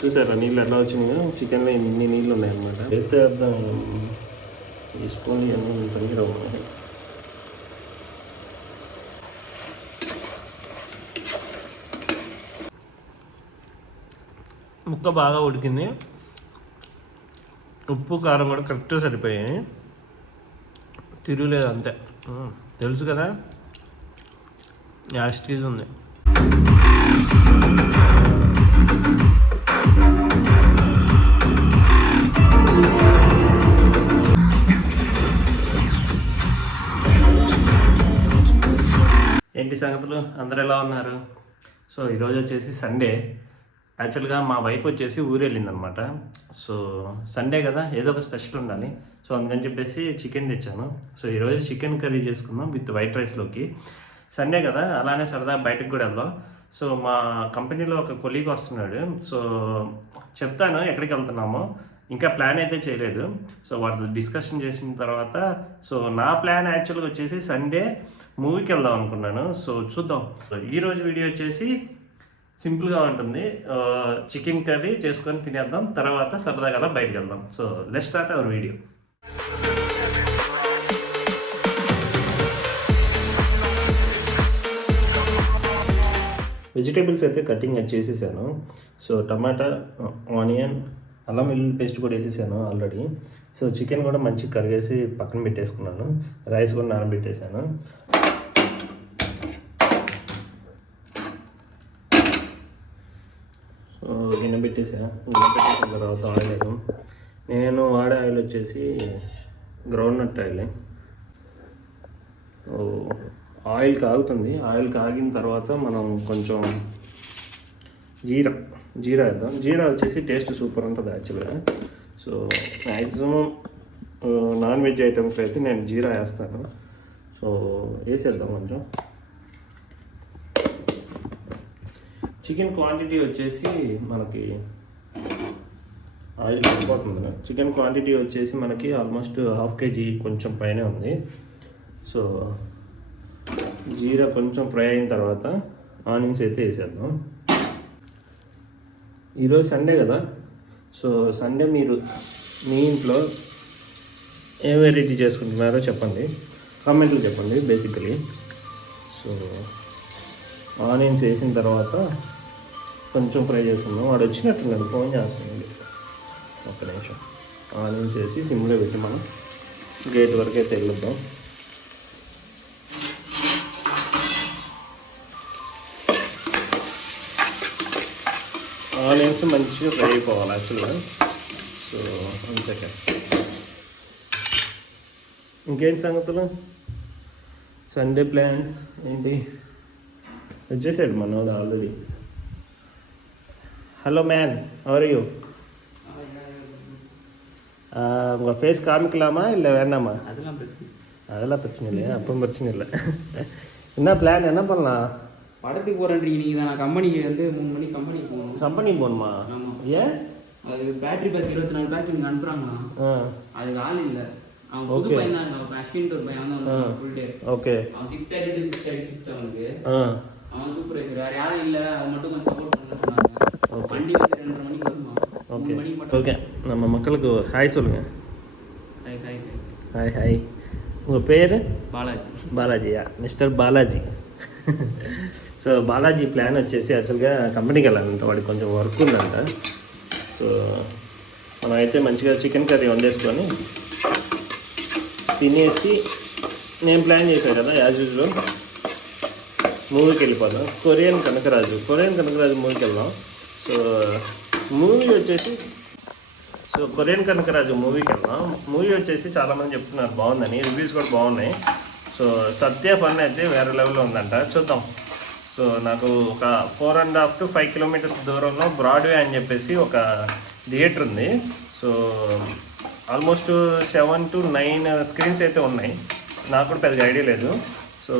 చూసారా నీళ్ళు ఎట్లా వచ్చినాయో, చికెన్లో ఇన్ని నీళ్ళు ఉన్నాయన్నమాట. వేసేద్దాం తీసుకొని అన్నీ పనికిరావు. ముక్క బాగా ఉడికింది, ఉప్పు కారం కూడా కరెక్ట్గా సరిపోయాయి, తిరుగులేదు అంతే. తెలుసు కదా, యాస్టీజ్ ఉంది. ఏంటి సంగతులు, అందరు ఎలా ఉన్నారు? సో ఈరోజు వచ్చేసి సండే. యాక్చువల్గా మా వైఫ్ వచ్చేసి ఊరు వెళ్ళిందనమాట. సో సండే కదా, ఏదో ఒక స్పెషల్ ఉండాలి. సో అందుకని చెప్పేసి చికెన్ తెచ్చాను. సో ఈరోజు చికెన్ కర్రీ చేసుకుందాం విత్ వైట్ రైస్లోకి. సండే కదా, అలానే సరదా బయటకు కూడా వెళ్దాం. సో మా కంపెనీలో ఒక కొలీగ్ వస్తున్నాడు. సో చెప్తాను ఎక్కడికి వెళ్తున్నామో, ఇంకా ప్లాన్ అయితే చేయలేదు. సో వాటితో డిస్కషన్ చేసిన తర్వాత, సో నా ప్లాన్ యాక్చువల్గా వచ్చేసి సండే మూవీకి వెళ్దాం అనుకున్నాను. సో చూద్దాం. ఈరోజు వీడియో వచ్చేసి సింపుల్గా ఉంటుంది. చికెన్ కర్రీ చేసుకొని తినేద్దాం, తర్వాత సరదాగా బయటకు వెళ్దాం. So let's start our video. Vegetables అయితే కటింగ్ చేసేసాను. సో టమాటా, ఆనియన్, అల్లం వెల్లుల్లి పేస్ట్ కూడా వేసేసాను ఆల్రెడీ. సో చికెన్ కూడా మంచిగా కరిగేసి పక్కన పెట్టేసుకున్నాను. రైస్ కూడా నానబెట్టేసాను. గిన్నె పెట్టేసిన తర్వాత ఆయిల్ వేసాం. నేను వాడే ఆయిల్ వచ్చేసి గ్రౌండ్నట్ ఆయిల్. ఆయిల్ కాగుతుంది. ఆయిల్ కాగిన తర్వాత మనం కొంచెం జీరా వేద్దాం. జీరా వచ్చేసి టేస్ట్ సూపర్ ఉంటుంది యాక్చువల్గా. So maximum non veg items అయితే నేను జీరా వేస్తాను. సో వేసేద్దాం కొంచెం. చికెన్ క్వాంటిటీ వచ్చేసి మనకి ఆయిల్ సరిపోతుంది. చికెన్ క్వాంటిటీ వచ్చేసి మనకి ఆల్మోస్ట్ 1/2 kg కొంచెం పైనే ఉంది. సో జీరా కొంచెం ఫ్రై అయిన తర్వాత ఆనియన్స్ అయితే వేసేద్దాం. ఈరోజు సండే కదా, సో సండే మీరు మీ ఇంట్లో ఏ వెరైటీ చేసుకుంటున్నారో చెప్పండి, కామెంట్లు చెప్పండి బేసికలీ. సో ఆనియన్స్ వేసిన తర్వాత కొంచెం ఫ్రై చేసుకుందాం. వాడు వచ్చినట్టున్నాడు, ఫోన్ చేస్తున్నాడు. ఒక్క నిమిషం. ఆనియన్స్ వేసి సిమ్లో పెట్టి మనం గేట్ వరకు అయితే వెళ్ళొద్దాం. ఆనియన్స్ మంచిగా ఫ్రై అయిపోవాలి యాక్చువల్గా. So 1 second. ఇంకేంటి సంగతులు, సండే ప్లాన్స్ ఏంటి? వచ్చేసాడు మనోడు already. Hello man, how are you? உங்கள் ஃபேஸ் காமிக்கலாமா இல்லை வேண்டாமா? அதெல்லாம் பிரச்சனை இல்லையா? அப்போ பிரச்சனை இல்லை. என்ன பிளான், என்ன பண்ணலாம்? படத்துக்கு போகிறேன்றீங்க நீங்கள் தான். நான் கம்பெனிக்கு வந்து 3 மணிக்கு கம்பெனிக்கு போகணும். கம்பெனிக்கு போகணுமா? ஏன்? அது பேட்டரி பேக் 24 பேக் இங்கே அனுப்புகிறாங்களா, அதுக்கு ஆள் இல்லை. அவன் புது பையன் தான், அஸ்வின் ஒரு பையன் தான் ஃபுல் டே. ஓகே. அவன் 6:30 to 6:30 ஷிஃப்ட் அவனுக்கு. அவன் சூப்பர்வைசர், வேறு யாரும் இல்லை, அது மட்டும் கொஞ்சம் சப்போர்ட் பண்ண சொன்னாங்க. வண்டி வந்து 2:30 மணிக்கு வருமா? Okay okay. நம்ம மக்களுக்கு ஹாய் சொல்லுங்கள். Hi hi hi hi. உங்கள் பேர்? బాలాజీ. బాలాజీయా? Mister Balaji. So Balaji plan వచ్చేసి యాక్చువల్గా కంపెనీకి వెళ్ళాలంట, వాడికి కొంచెం వర్క్ ఉందంట. సో మనం అయితే మంచిగా చికెన్ కర్రీ వండేసుకొని తినేసి, నేను ప్లాన్ చేశాను కదా యాజ్ యూజువల్ మూవీకి వెళ్ళిపోదాం. కొరియన్ కనకరాజు మూవీకి వెళ్దాం. సో మూవీ వచ్చేసి కొరియన్ కనకరాజు మూవీకి వెళ్దాం. మూవీ వచ్చేసి చాలామంది చెప్తున్నారు బాగుందని, రివ్యూస్ కూడా బాగున్నాయి. సో సత్య ఫన్ అయితే వేరే లెవెల్లో ఉందంట, చూద్దాం. సో నాకు ఒక 4.5 to 5 kilometers దూరంలో బ్రాడ్వే అని చెప్పేసి ఒక థియేటర్ ఉంది. సో ఆల్మోస్ట్ 7 to 9 స్క్రీన్స్ అయితే ఉన్నాయి. నాకు కూడా పెద్దగా ఐడియా లేదు. సో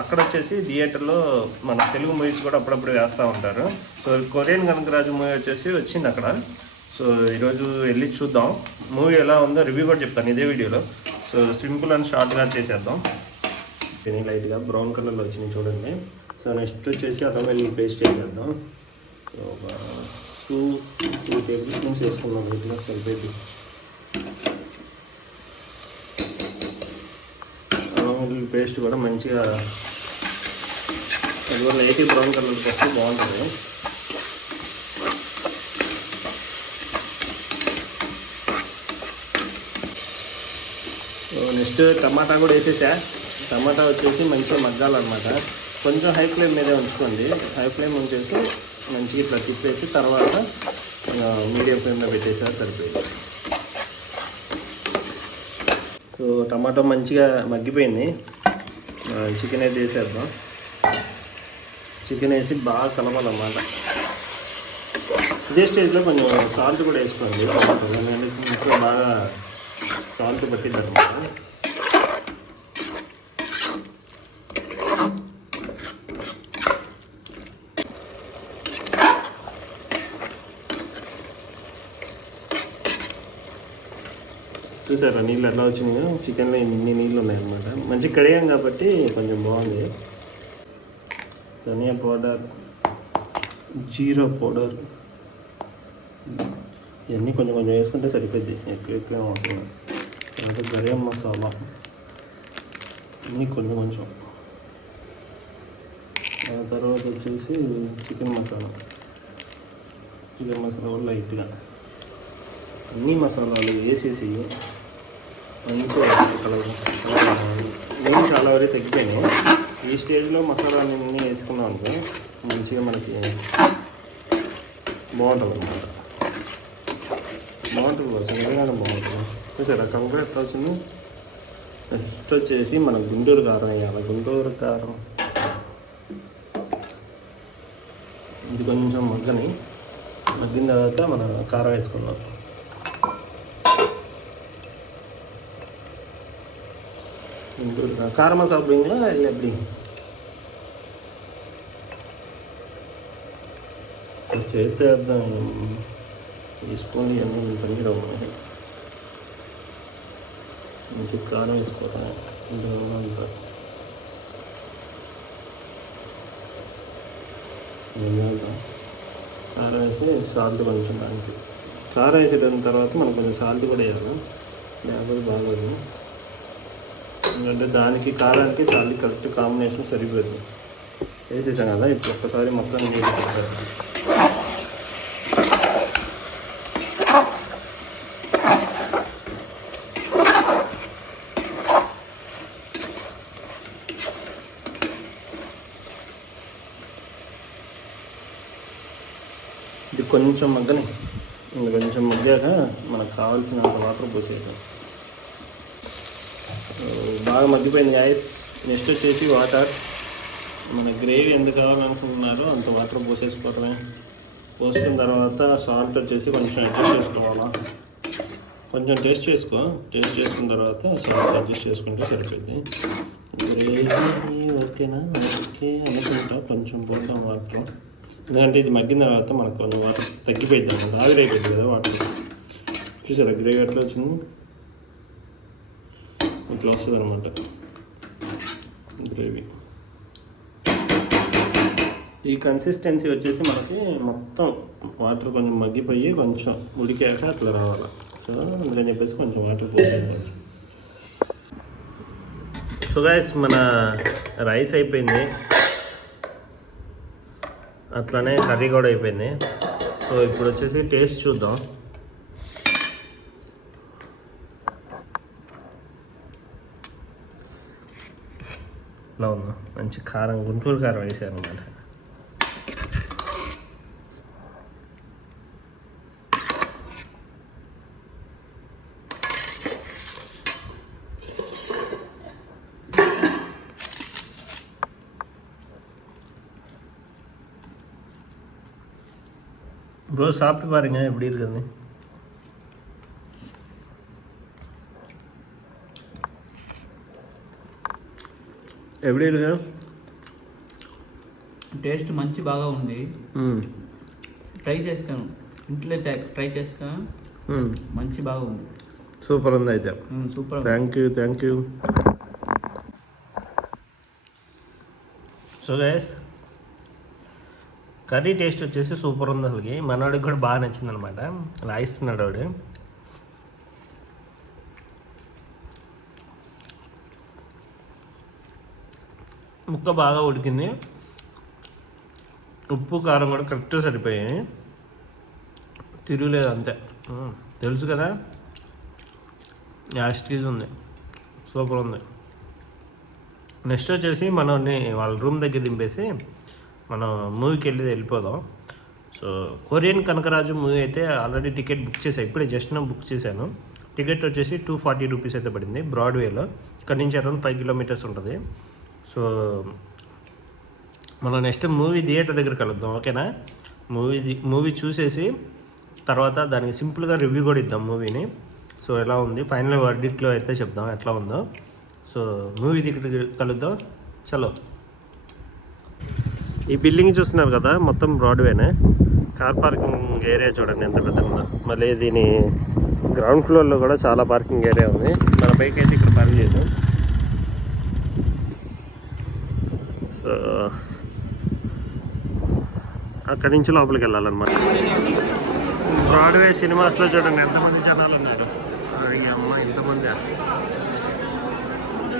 అక్కడ వచ్చేసి థియేటర్లో మన తెలుగు మూవీస్ కూడా అప్పుడప్పుడు వేస్తూ ఉంటారు. సో కొరియన్ కనకరాజు మూవీ వచ్చేసి వచ్చింది అక్కడ. సో ఈరోజు వెళ్ళి చూద్దాం మూవీ ఎలా ఉందో, రివ్యూ కూడా చెప్తాను ఇదే వీడియోలో. సో సింపుల్ అండ్ షార్ట్గా చేసేద్దాం. తిని లైట్గా బ్రౌన్ కలర్లో వచ్చినాయి చూడండి. సో నెక్స్ట్ వచ్చేసి అల్లం వెల్లుల్లి పేస్ట్ వేసేద్దాం. సో ఒక 2 టేబుల్ స్పూన్స్ వేసుకున్నాం ఇట్లా సరిపోయింది. అల్లం పేస్ట్ కూడా మంచిగా అది కూడా లైట్ బ్రౌన్ కలర్కి వస్తే బాగుంటుంది. నెక్స్ట్ టమాటా కూడా వేసేసా. టమాటా వచ్చేసి మంచిగా మగ్గాలన్నమాట. కొంచెం హై ఫ్లేమ్ మీదే ఉంచుకోండి. హై ఫ్లేమ్ ఉంచేసి మంచిగా ఇట్లా తిప్పేసి తర్వాత మీడియం ఫ్లేమ్లో పెట్టేసా సరిపోయింది. సో టమాటో మంచిగా మగ్గిపోయింది. చికెన్ అయితే వేసేద్దాం. చికెన్ వేసి బాగా కలపాలన్నమాట. ఇదే స్టేజ్లో కొంచెం సాల్ట్ కూడా వేసుకోండి. టమాటో ఎందుకంటే బాగా సాల్ట్ పట్టింది అనమాట. చూసారా నీళ్ళు ఎట్లా వచ్చినాయో? చికెన్లో ఇన్ని నీళ్ళు ఉన్నాయన్నమాట. మంచి కడిగాం కాబట్టి కొంచెం బాగుంది. ధనియా పౌడర్, జీరా పౌడర్ ఇవన్నీ కొంచెం కొంచెం వేసుకుంటే సరిపోద్ది. ఎక్కువ అవసరం. తర్వాత గరం మసాలా అన్నీ కొంచెం కొంచెం. ఆ తర్వాత వచ్చేసి చికెన్ మసాలా కూడా లైట్గా అన్ని మసాలాలు వేసేసి మంచిగా కలర్ నేను చాలా వరకు తగ్గిపోయాను. ఈ స్టేజ్లో మసాలాలన్నీ వేసుకున్నాం అనుకో మంచిగా మనకి బాగుంటుంది అన్నమాట. బాగుంటుంది కోసం నిజంగానే బాగుంటుంది. చూసారా కలర్ ఎట్లా వచ్చింది? నెక్స్ట్ వచ్చేసి మనం గుంటూరు కారం వేయాలి. గుంటూరు కారం ఇది కొంచెం మగ్గిన తర్వాత మనం కారం వేసుకుందాం. காரமாக சாப்பிடுவீங்களா இல்லை எப்படி? சேர்த்து அதுதான் వేసుకొని అన్నీ పనికిరావు. మంచి కారం వేసుకోవాలి. అంతా కారం వేసి సాల్ట్ కొంచెం దానికి కారం వేసేదాని తర్వాత మనం కొంచెం సాల్ట్ కూడా వేయాలి. లేకపోతే బాగోదు. ఎందుకంటే దానికి కారానికి సాల్ట్ కరెక్ట్ కాంబినేషన్ సరిపోతుంది. వేసేసాం కదా. ఇప్పుడు ఒక్కసారి మొత్తం ఇది కొంచెం మగ్గని. ఇంకా కొంచెం మగ్గాక మనకు కావాల్సినంత వాటర్ పోసేద్దాం. బాగా మగ్గిపోయింది గాయస్. నెక్స్ట్ వచ్చేసి వాటర్. మన గ్రేవీ ఎంత కావాలనుకుంటున్నారో అంత వాటర్ పోసేసుకోవటమే. పోసుకున్న తర్వాత సాల్ట్ వచ్చేసి కొంచెం అడ్జస్ట్ చేసుకోవాలా. కొంచెం టేస్ట్ చేసుకున్న తర్వాత సాల్ట్ అడ్జస్ట్ చేసుకుంటే సరిపోద్ది. గ్రేవీ ఓకేనా? ఓకే అనుకుంటా. కొంచెం పోతాం వాటర్. ఎందుకంటే ఇది మగ్గిన తర్వాత మనకు కొంచెం వాటర్ తగ్గిపోయింది అన్నమాట. ఆవిరైపోయింది కదా వాటర్. చూసారా గ్రేవీ ఎట్లా వచ్చింది? ఇట్లా వస్తుంది అనమాట గ్రేవీ. ఈ కన్సిస్టెన్సీ వచ్చేసి మనకి మొత్తం వాటర్ కొంచెం మగ్గిపోయి కొంచెం ఉడికాక అట్లా రావాలి. సో అందుకని చెప్పేసి కొంచెం వాటర్ పోసేసుకోవచ్చు. సో గైస్ మన రైస్ అయిపోయింది. అట్లానే కర్రీ కూడా అయిపోయింది. సో ఇప్పుడు వచ్చేసి టేస్ట్ చూద్దాం. ఇలా ఉందా? మంచి కారం, గుంటూరు కారం వేసారు అన్నమాట. ப்ரோ சாப்பிட்டு பாருங்க எப்படி இருக்குது. எப்படி இருக்கு? టేస్ట్ మంచి బాగా ఉంది. ట్రై చేస్తాను, ఇంట్లో ట్రై చేస్తాను. మంచి బాగా ఉంది. సూపర్ ఉంది అయితే. Super. Thank you. So guys curry taste వచ్చేసి సూపర్ ఉంది అసలుకి. మనోడికి కూడా బాగా నచ్చింది అనమాట. రాయిస్తున్నాడు వాడు. ముక్క బాగా ఉడికింది, ఉప్పు కారం కూడా కరెక్ట్ సరిపోయాయి, తిరుగులేదు అంతే. తెలుసు కదా, యాస్టీజ్ ఉంది, సూపర్ ఉంది. నెక్స్ట్ వచ్చేసి మనల్ని వాళ్ళ రూమ్ దగ్గర దింపేసి మనం మూవీకి వెళ్ళిపోదాం. సో కొరియన్ కనకరాజు మూవీ అయితే ఆల్రెడీ టికెట్ బుక్ చేశాను, ఇప్పుడే జస్ట్ బుక్ చేశాను. టికెట్ వచ్చేసి 240 రూపీస్ అయితే పడింది బ్రాడ్వేలో. ఇక్కడ నుంచి అరౌండ్ 5 కిలోమీటర్స్ ఉంటుంది. సో మనం నెక్స్ట్ మూవీ థియేటర్ దగ్గర కలుద్దాం, ఓకేనా? మూవీ చూసేసి తర్వాత దానికి సింపుల్గా రివ్యూ కూడా ఇద్దాం మూవీని. సో ఎలా ఉంది ఫైనల్ వర్డిక్ట్లో అయితే చెప్దాం ఎట్లా ఉందో. సో మూవీ దగ్గర కలుద్దాం, చలో. ఈ బిల్డింగ్ చూస్తున్నారు కదా, మొత్తం బ్రాడ్వేనే. కార్ పార్కింగ్ ఏరియా చూడండి ఎంత పెద్ద ఉందో. మళ్ళీ దీని గ్రౌండ్ ఫ్లోర్లో కూడా చాలా పార్కింగ్ ఏరియా ఉంది. మన బైక్ అయితే ఇక్కడ పార్క్ చేసాం. సో అక్కడి నుంచి లోపలికి వెళ్ళాలన్నమాట. బ్రాడ్వే సినిమాస్లో చూడండి ఎంతమంది జనాలు ఉన్నారు. అమ్మ ఇంతమంది,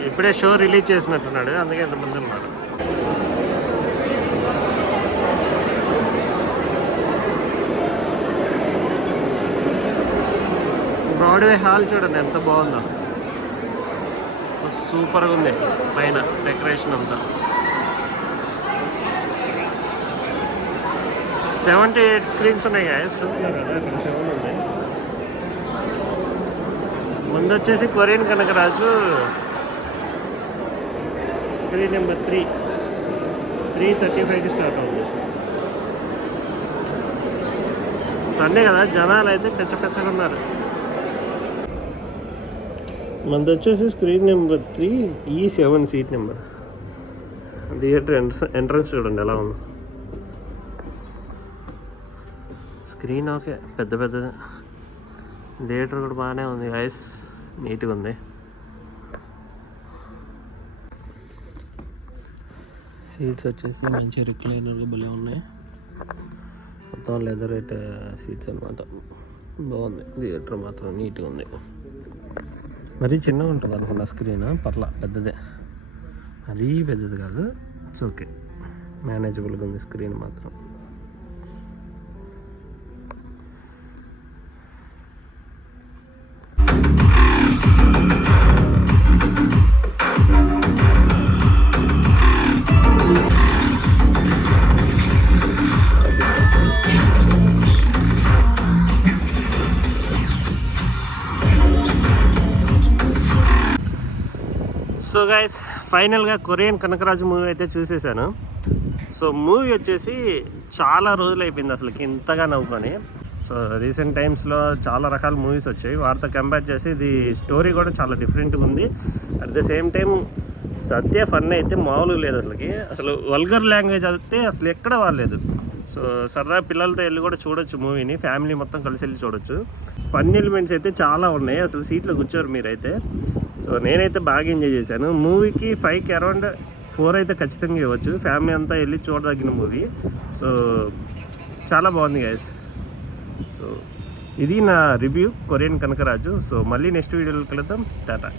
ఇప్పుడే షో రిలీజ్ చేసినట్టున్నాడు, అందుకే ఎంతమంది ఉన్నారు. బ్రాడ్వే హాల్ చూడండి ఎంత బాగుందో, సూపర్గా ఉంది. పైన డెకరేషన్ అంతా 78 స్క్రీన్స్ ఉన్నాయి గాయస్, చూస్తున్నారు కదా, ఇక్కడ 7 ఉన్నాయి. ముందు వచ్చేసి కొరియన్ కనకరాజు స్క్రీన్ నెంబర్ 3:35కి స్టార్ట్ అవుతుంది. సండే కదా, జనాలు అయితే పెచ్చగా ఉన్నారు. మనది వచ్చేసి screen number 3E7 seat number. Theatre entrance చూడండి ఎలా ఉంది. స్క్రీన్ ఓకే, పెద్దది. థియేటర్ కూడా బాగానే ఉంది గైస్, నీట్గా ఉంది. సీట్స్ వచ్చేసి మంచి రిక్లైనర్గా భలే ఉన్నాయి. మొత్తం లెదర్ సీట్స్ అనమాట. బాగుంది థియేటర్ మాత్రం, నీట్గా ఉంది. మరీ చిన్నగా ఉంటుంది అనుకున్న స్క్రీన్, పర్లా పెద్దదే, మరీ పెద్దది కాదు. ఇట్స్ ఓకే, మేనేజబుల్గా ఉంది స్క్రీన్ మాత్రం. సో గైస్ ఫైనల్గా కొరియన్ కనకరాజు మూవీ అయితే చూసేసాను. సో మూవీ వచ్చేసి చాలా రోజులు అయిపోయింది అసలుకి ఇంతగా నవ్వుకొని. సో రీసెంట్ టైమ్స్లో చాలా రకాల మూవీస్ వచ్చాయి, వాటితో కంపేర్ చేసి ఇది స్టోరీ కూడా చాలా డిఫరెంట్గా ఉంది. At the same time Satya fun అయితే మామూలుగా లేదు అసలు వల్గర్ లాంగ్వేజ్ అయితే అసలు ఎక్కడ వాడలేదు. సో సరదా పిల్లలతో వెళ్ళి కూడా చూడొచ్చు మూవీని, ఫ్యామిలీ మొత్తం కలిసి వెళ్ళి చూడొచ్చు. ఫన్ ఎలిమెంట్స్ అయితే చాలా ఉన్నాయి, అసలు సీట్లో కూర్చోరు మీరైతే. సో నేనైతే బాగా ఎంజాయ్ చేశాను. మూవీకి 5కి అరౌండ్ 4 అయితే ఖచ్చితంగా ఇవ్వచ్చు, ఫ్యామిలీ అంతా వెళ్ళి చూడదగిన మూవీ. సో చాలా బాగుంది గైస్. సో ఇది నా రివ్యూ కొరియన్ కనకరాజు. సో మళ్ళీ నెక్స్ట్ వీడియోలో కలుద్దాం, టాటా.